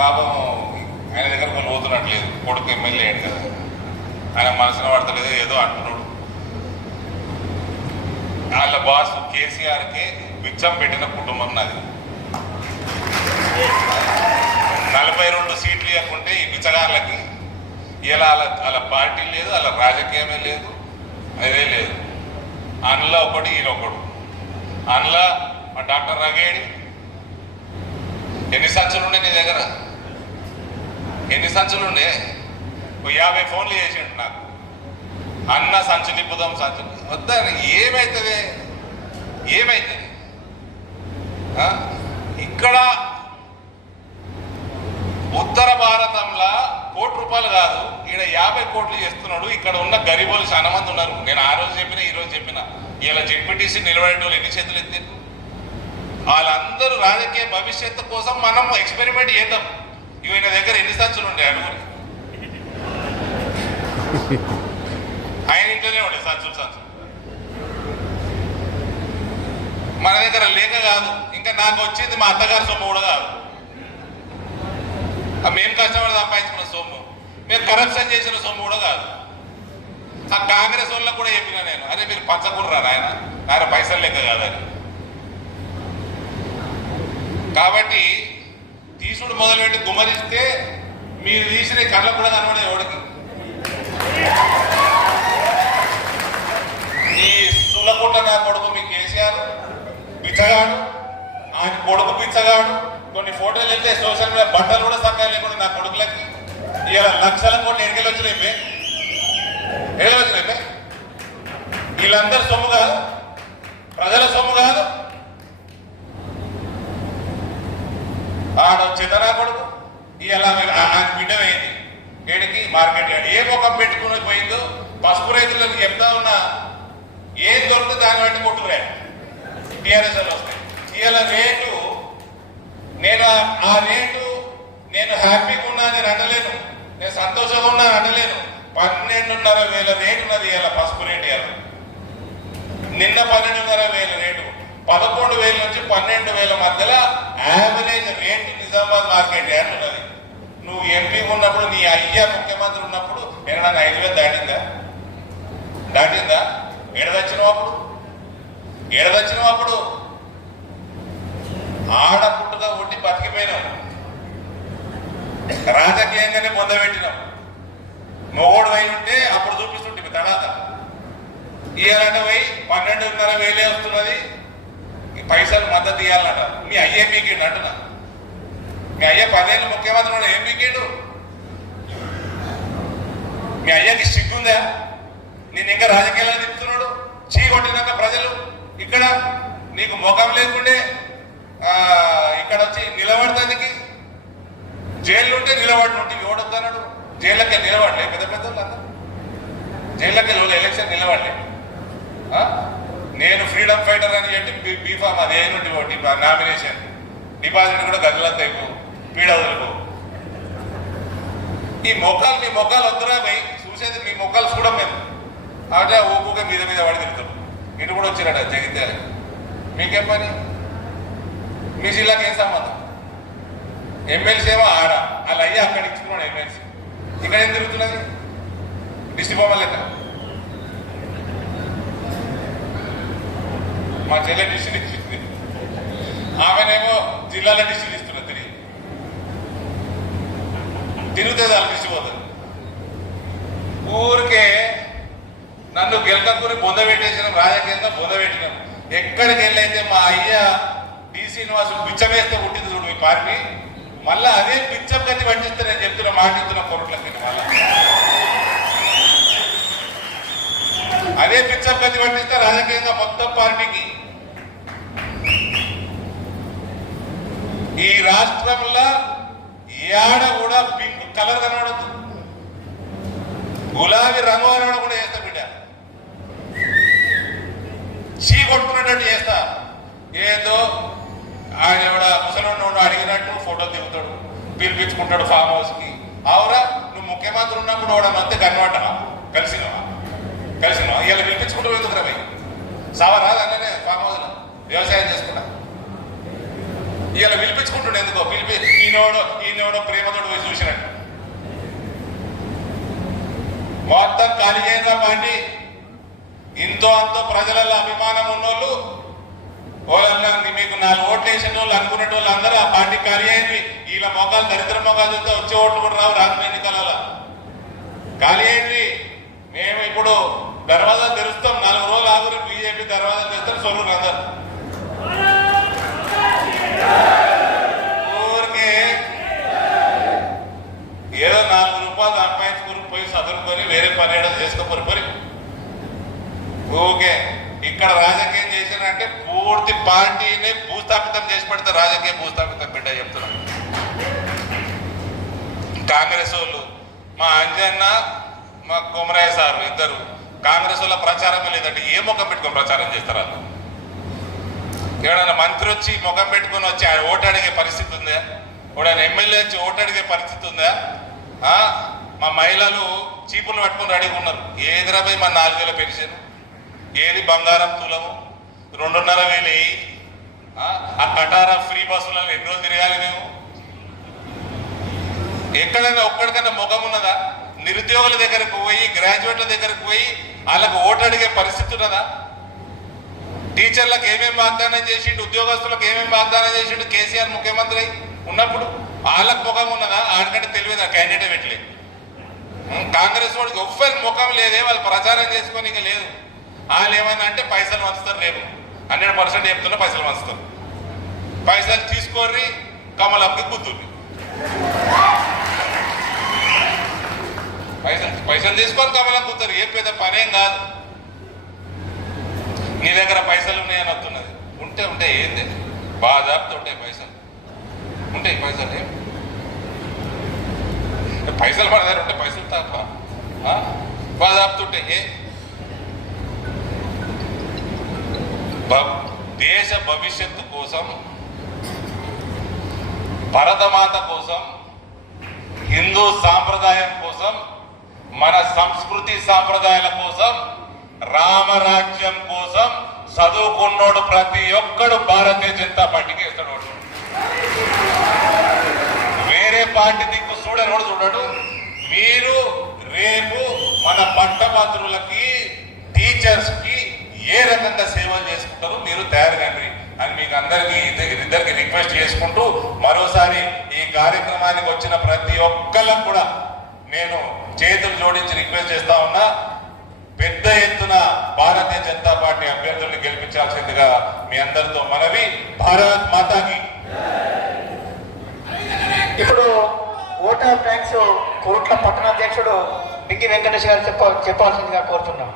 పాపం ఆయన దగ్గర కొన్ని పోతున్నట్లేదు, కొడుకు ఎమ్మెల్యే అయ్యాడు కదా, ఆయన మనసున పడతలేదు, ఏదో అంటున్నాడు. వాళ్ళ బాస్ కేసీఆర్కి బిచ్చం పెట్టిన కుటుంబం నాది. 42 సీట్లు ఇవ్వకుంటే ఈ బిచ్చగాళ్ళకి ఇలా వాళ్ళ పార్టీ లేదు, వాళ్ళ రాజకీయమే లేదు, అదే లేదు. అందులో ఒకటి ఈయన ఒకడు. అందులో మా డాక్టర్ రగేడి ఎన్ని సంచులు ఉండే నీ దగ్గర? ఎన్ని సంచులు ఉండే? 50 ఫోన్లు చేసిండు నాకు. అన్న సంచులు ఇప్పుదాం, సంచులు వద్దా. ఏమవుతుంది? ఏమవుతుంది? ఇక్కడ ఉత్తర భారతంలో ₹1 కాదు, ఈడ 50 కోట్లు చేస్తున్నాడు. ఇక్కడ ఉన్న గరీబులు చాలా మంది ఉన్నారు. నేను ఆ రోజు చెప్పిన, ఈ రోజు చెప్పిన, ఇలా జెడ్పీటీసీ నిలబడేటోళ్ళు ఎన్ని చేతులు ఎత్తారు? వాళ్ళందరూ రాజకీయ భవిష్యత్తు కోసం మనం ఎక్స్పెరిమెంట్ చేద్దాం. ఈయన దగ్గర ఎన్ని సంచులు ఉండే అడుగుని? ఆయన ఇంట్లోనే ఉండే సంచులు సంచులు. మన దగ్గర లేక కాదు, ఇంకా నాకు వచ్చింది మా అత్తగారి సొమ్ము కూడా కాదు. మేము కష్టపడి సంపాదించుకున్న సొమ్ము, మేము కరప్షన్ చేసిన సొమ్ము కూడా కాదు. ఆ కాంగ్రెస్ వాళ్ళకు కూడా చెప్పినా నేను, అరే మీరు పంచకూడరా ఆయన పైసలు లెక్క కాదని. కాబట్టి తీసుడు మొదలుపెట్టి గుమ్మరిస్తే మీరు తీసిన కళ్ళకు కూడా కనబడేది ఎవడికి? ఈ సులకుంట నా కొడుకు మీ కేసీఆర్ పిచ్చగాడు, ఆయన కొడుకు పిచ్చగాడు. కొన్ని ఫోటోలు వెళ్తే సోషల్ మీడియా బట్టలు కూడా సక్కాలు లేకుండా నా కొడుకులకి ఇలా లక్షల కోట్లు ఎన్నికలు వచ్చినాయి. ఎన్నికలు వచ్చినాయి. వీళ్ళందరూ సొమ్ము కాదు, ప్రజల సొమ్ము కాదు. ఆడ చెతనా కొడుకు ఇలా బిడ్డమైంది ఏడికి మార్కెట్ యార్డ్. ఏ ముఖం పెట్టుకుని పోయిందో పసుపు రైతులకు చెప్తా ఉన్నా, ఏం దొరికితే దాన్ని బట్టి కొట్టుకురా టీఆర్ఎస్ వాళ్ళు వస్తాయి. ఇలా రేటు నేను ఆ రేటు నేను హ్యాపీగా ఉన్నా నేను అనలేను, నేను సంతోషంగా ఉన్నా అనలేను. 12,500 రేటు ఉన్నది ఇలా పసుపు రేటు. ఇలా నిన్న 12,500 రేటు, 11,000 నుంచి 12,000 మధ్యలో average rate Nizamabad market yard ఉన్నది. నువ్వు ఎంపీగా ఉన్నప్పుడు, నీ అయ్యా ముఖ్యమంత్రి ఉన్నప్పుడు ఎక్కడన్నా 5,000 దాటిందా? దాటిందా? ఏడదచ్చినప్పుడు ఆడ పుట్టుగా ఉండి బతికిపోయినాం, రాజకీయంగానే పొందబెట్టినాం. మొగోడు అయి ఉంటే అప్పుడు చూపిస్తుంటే తర్వాత ఇవ్వాలంటే పోయి 12,500 వస్తున్నది. ఈ పైసలు మద్దతు ఇవ్వాలన్నట. మీ అయ్యే పీకిండు అంటున్నా. మీ అయ్య 10 ఏళ్ళు ముఖ్యమంత్రి ఏం పీకిండు? మీ అయ్యకి సిగ్గుందా? నేను ఇంకా రాజకీయాలు తిప్పుతున్నాడు. చీ కొట్టినాక ప్రజలు ఇక్కడ నీకు ముఖం లేకుండే ఇక్కడ వచ్చి నిలబడతానికి జైలు ఉంటే నిలబడి ఓడొద్దన్నాడు. జైళ్ళకే నిలబడలే పెద్ద పెద్దలు అందరూ. జైళ్ళకే ఎలక్షన్ నిలబడలే. నేను ఫ్రీడమ్ ఫైటర్ అని చెప్పి బీఫామ్ అది ఏంటి నామినేషన్ డిపాజిట్ కూడా గదులంతా ఎక్కువ పీడవదులకు. ఈ మొక్కలు మీ మొక్కలు వద్దురా పోయి చూసేది, మీ మొక్కలు చూడం మేము. అంటే ఊపుగా మీద పడి తిరుగుతాం. ఇటు కూడా వచ్చిరాట జగిత్యాల. మీకేం పని? మీ జిల్లాకి ఏం సంబంధం? ఎమ్మెల్సీ ఏమో ఆడ, వాళ్ళ అయ్యా అక్కడ ఇచ్చుకున్నాడు ఎమ్మెల్సీ. ఇక్కడ ఏం తిరుగుతున్నది? డిస్ట్రిక్ట్ బొమ్మలు లెక్క. మా చెల్లె డిస్ట్రిక్ట్ ఇచ్చింది, ఆమెనేమో జిల్లాలో డిస్ట్రిక్ట్ ఇస్తున్నది. తిరుగుతుంది వాళ్ళు డిస్ట్రిక్ట్. ఊరికే నన్ను గెలకూరి బొందబెట్టేసినాం, రాజకీయంగా బొందబెట్టినాం. ఎక్కడికి వెళ్ళైతే మా అయ్య డి శ్రీనివాసుడు బిచ్చం వేస్తే పుట్టింది చూడు మీ పార్టీ, మళ్ళీ అదే బిచ్చం గతి పట్టిస్తే నేను చెప్తున్నా, మాటిస్తున్నా కొరట్లకి. మళ్ళా అదే బిచ్చం గతి పట్టిస్తే రాజకీయంగా మొత్తం పార్టీకి. ఈ రాష్ట్రంలో ఏడ కూడా పింక్ కలర్ కనబడద్దు, గులాబీ రంగు కనబడ కూడా చేస్తా బిడ్డ. చీ కొట్టుకున్నట్టు చేస్తా. ఏదో ఆయన కూడా ముసలివాడు అడిగినట్టు ఫోటోలు దిగుతాడు, పిలిపించుకుంటాడు ఫామ్ హౌస్ కి. అవురా నువ్వు ముఖ్యమంత్రి ఉన్నప్పుడు వాడు అంతే కనబడ్డా కలిసినవా ఇలా పిలిపించుకుంటూ ఎందుకు రవి సవరా అన్ననే ఫామ్ హౌస్ లో వ్యవసాయం చేసుకున్నా. ఇలా పిలిపించుకుంటుండే ఎందుకో ఈయనోడో ప్రేమతోడు పోయి చూసినట్టు మొత్తం ఖాళీ చేయండి పార్టీ. ఇంతో అంతో ప్రజలలో అభిమానం ఉన్నోళ్ళు వాళ్ళని మీకు 4 ఓట్లు వేసిన వాళ్ళు అనుకునే వాళ్ళు అందరూ ఆ పార్టీ ఖాళీ అయింది. వీళ్ళ మొఖాలు దరిద్ర మొఖాలు చూస్తే వచ్చే ఓట్లు కూడా రావు రానున్న ఎన్నికలలో. ఖాళీ అయింది. మేము ఇప్పుడు దర్వాజా తెరుస్తాం. 4 రోజులు ఆగురు బీజేపీ దర్వాజా తెరుస్తాం. సొల్లు అందరు ఊరికే ఏదో 4 రూపాయలు సంపాదించుకుని పోయి చదువుకొని వేరే పని ఏదో చేసుకోపోరు పోయి ఊకే ఇక్కడ రాజకీయం చేసినంటే పూర్తి పార్టీని భూస్థాపితం చేసి పెడితే రాజకీయం భూస్థాపితం బిడ్డ చెప్తున్నాం. కాంగ్రెస్ వాళ్ళు మా అంజన్న మా కొమరయ్య సార్ ఇద్దరు కాంగ్రెస్ వాళ్ళ ప్రచారమే లేదంటే ఏ ముఖం పెట్టుకొని ప్రచారం చేస్తారు వాళ్ళు? ఎవడన్నా మంత్రి వచ్చి ముఖం పెట్టుకుని వచ్చి ఓటు అడిగే పరిస్థితి ఉందా? ఎవడన్నా ఎమ్మెల్యే వచ్చి ఓటు అడిగే పరిస్థితి ఉందా? మా మహిళలు చీపులు పట్టుకుని రెడీగా ఉన్నారు. ఏది రాబోయి మా 4,000 పెన్షన్, ఏది బంగారం తులము 2,500 ఆ కటారా ఫ్రీ బస్సులను ఎన్ని రోజులు తిరగాలి మేము? ఎక్కడైనా ఒక్కడికైనా ముఖం ఉన్నదా? నిరుద్యోగుల దగ్గరకు పోయి గ్రాడ్యుయేట్ల దగ్గరకు పోయి వాళ్ళకు ఓటు అడిగే పరిస్థితి ఉన్నదా? టీచర్లకు ఏమేమి వాగ్దానం చేసిండు, ఉద్యోగస్తులకు ఏమేమి వాగ్దానం చేసిండు కేసీఆర్ ముఖ్యమంత్రి ఉన్నప్పుడు? వాళ్ళకు ముఖం ఉన్నదా? ఆడికంటే తెలియదు ఆ క్యాండిడేట్ పెట్టలేదు. కాంగ్రెస్ వాడికి ఎవ్వరికి ముఖం లేదే, వాళ్ళు ప్రచారం చేసుకొని ఇక లేదు. వాళ్ళు ఏమన్నా అంటే పైసలు వంచుతారు. రేపు 100% చెప్తున్నా పైసలు వంచుతారు. పైసలు తీసుకోర్రి కమలంకి గుద్దుర్రి. పైసలు తీసుకొని కమలం గుర్తారు. ఏ పెద్ద పనేం కాదు. నీ దగ్గర పైసలు ఉన్నాయని వస్తున్నది. ఉంటే ఏంది బాధాపుతో ఉంటాయి పైసలు. ఉంటాయి పైసలు ఏం పైసలు మన దగ్గర ఉంటే పైసలు తప్ప బాధాపుతుంటే దేశ భవిష్యత్తు కోసం, భరతమాత కోసం, హిందూ సాంప్రదాయం కోసం, మన సంస్కృతి సాంప్రదాయాల కోసం, రామరాజ్యం కోసం చదువుకున్నోడు ప్రతి ఒక్కడు భారతీయ జనతా పార్టీకి ఇస్తాడు. వేరే పార్టీ దిక్కు చూడడు. మీరు రేపు మన పట్టభద్రులకి, టీచర్స్ కి ఏ రకంగా సేవలు చేసుకుంటారో మీరు తయారు కండి అని మీకు అందరికీ ఇద్దరికి రిక్వెస్ట్ చేసుకుంటూ మరోసారి ఈ కార్యక్రమానికి వచ్చిన ప్రతి ఒక్కళ్ళకు కూడా నేను చేతులు జోడించి రిక్వెస్ట్ చేస్తా ఉన్నా. పెద్ద ఎత్తున భారతీయ జనతా పార్టీ అభ్యర్థుల్ని గెలిపించాల్సిందిగా మీ అందరితో మనవి. భారత్ మాతాకి. ఇప్పుడు ఓట్ ఆఫ్ థ్యాంక్స్ కోట్ల పట్టణాధ్యక్షుడు బింగి వెంకటేష్ గారు చెప్పాల్సిందిగా కోరుతున్నాం.